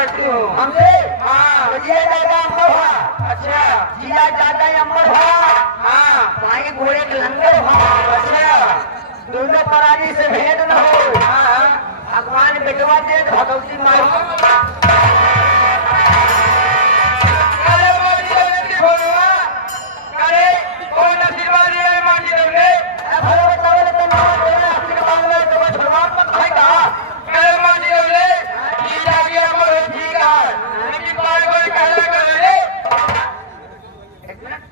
करती हूँ हमसे हाँ ये दादा अम्बर हुआ अच्छा जिया दादा अम्बर हुआ हाँ पाई घोड़े के लंगर हुआ अच्छा दोनों प्राणी से भेद न हो हाँ भगवान बेटवा दे भगवती माई अरे माटी देवने की बोलवा अरे कौन आशीर्वाद है माटी देवने भगवत आवले तो नाम देना आशीर्वाद में तो भगवान मत खाएगा अरे माटी देवने ये जाके अमर हो ठीक है लेकिन कोई कोई कहला कर रे एक मिनट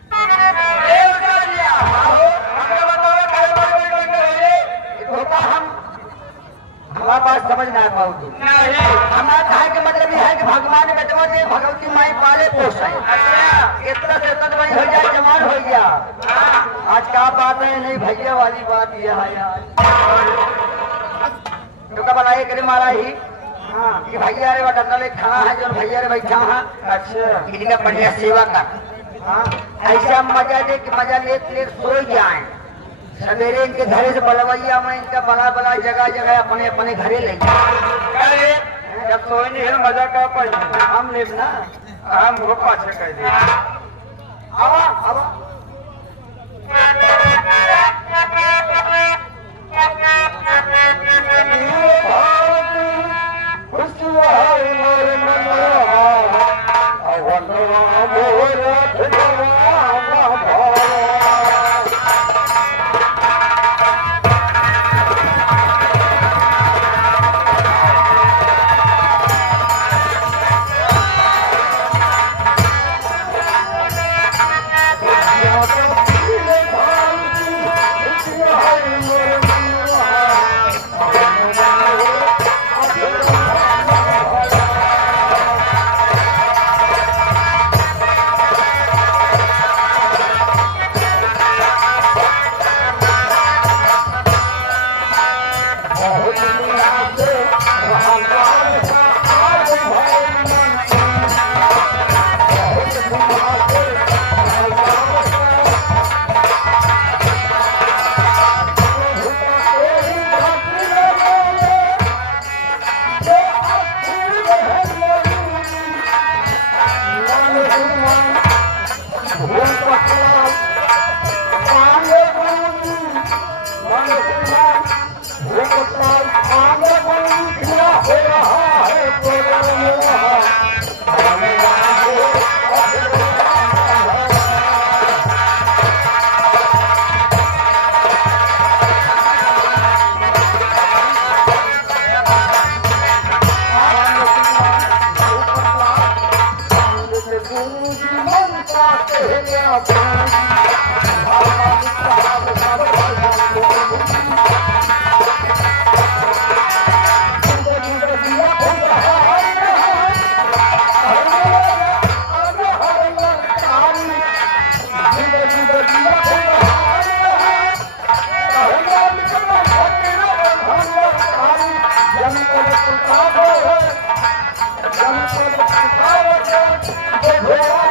ए उठा लिया आओ हमें बताओ कहला कोई कर रे होता हम हमारा बात समझ ना पाओगे नहीं हमारा कहा के मतलब ये है कि भगवान बेटवा दे भगवती माई पाले पोसे अच्छा इतना से तन बनी हो जाए जवान हो गया हाँ आज क्या बात है नहीं भैया वाली बात यह है यार तो कब बनाए करे मारा ही हाँ कि भैया रे बटा ले खाना है जो भैया रे बैठा है अच्छा इनका बढ़िया सेवा कर हाँ ऐसा मजा दे कि मजा ले सो जाए सवेरे इनके घरे से बलवैया में इनका बड़ा बड़ा जगह जगह अपने अपने घरे ले जाए अरे जब सोई नहीं है मजा का पाई हम ले ना हम वो पाछे कह दे आवा आवा Yeah.